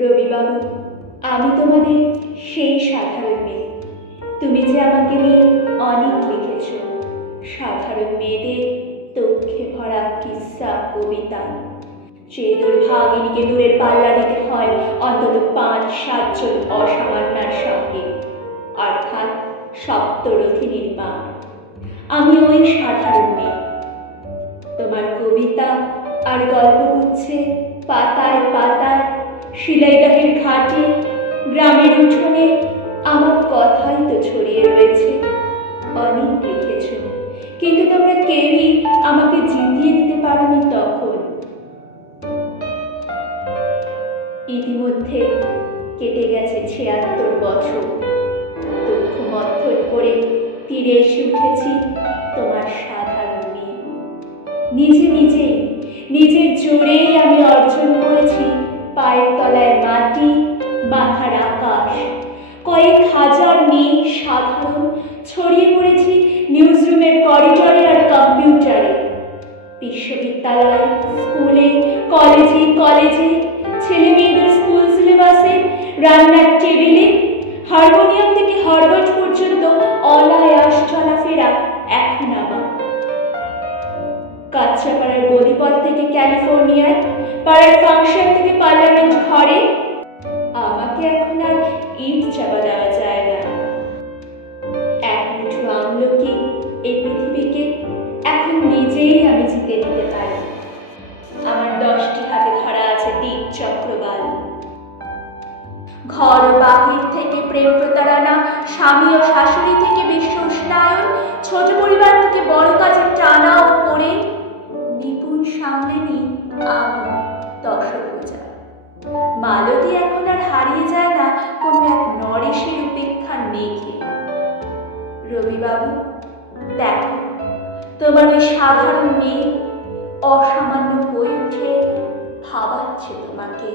রবিবাবু, আমি তোমাদের সেই সাধারণ মেয়ে। তুমি যে আমাকে নিয়ে অনেক লিখেছ, সাধারণ মেয়েদের দুঃখে ভরা কিস্সা, কবিতা। যে দুর্ভাগিনীকে দূরের পাল্লা দিতে হয় অন্তত ৫-৭ জন অসামান্যার সঙ্গে, অর্থাৎ সপ্তরথিনীর মা। আমি ওই সাধারণ মেয়ে। তোমার কবিতা আর গল্পগুচ্ছে পাতায় পাতায়, শিলাইদহের ঘাটে, গ্রামের উঠোনে আমার কথাই তো ছড়িয়ে রয়েছে। অনেক লিখেছ, কিন্তু তোমরা কেউই আমাকে জিতিয়ে দিতে পারোনি তখন। ইতিমধ্যে কেটে গেছে ৭৬ বছর। দুঃখ মন্থন করে তীরে এসে উঠেছি তোমার সাধারণ মেয়ে। নিজের জোরেই আমি অর্জন করেছি পায়ের তলায় মাটি, মাথার আকাশ। কয়েক হাজার মেয়ে সাধারণ ছড়িয়ে পড়েছি নিউজরুমের করিডরে আর কম্পিউটারে, বিশ্ববিদ্যালয়ে, স্কুলে, কলেজে, ছেলে মেয়েদের স্কুল সিলেবাসে, রান্নার টেবিলে, হারমোনিয়াম থেকে হরগট পর্যন্ত অনায়াস চলাফেরা এখন আমার। কাঁচরাপাড়ার গদিপথ থেকে ক্যালিফোর্নিয়ায়, পাড়ার ফাংশন থেকে পার্লামেন্ট ঘরে, আমাকে এখন আর ইট চাপা দেওয়া যায় না। এক মুঠো আমলকি এই পৃথিবীকে এখন নিজেই আমি জিতে নিতে পারি। আমার 10টি হাতে ধরা আছে দিক চক্রবাল। ঘর বাহির থেকে প্রেম প্রতারণা, স্বামী ও শাশুড়ি থেকে বিশ্ব উষ্ণায়ন, ছোট পরিবার থেকে বড় কাজে টানা ও পড়ে নিপুণ সামলে নি আমি দশভুজা। মালতী এখন আর হারিয়ে যায় না কোনো এক নরেশের উপেক্ষার মেঘে। রবিবাবু, দেখো, তোমার ওই সাধারণ মেয়ে অসামান্য হয়ে উঠে ভাবাচ্ছে তোমাকে।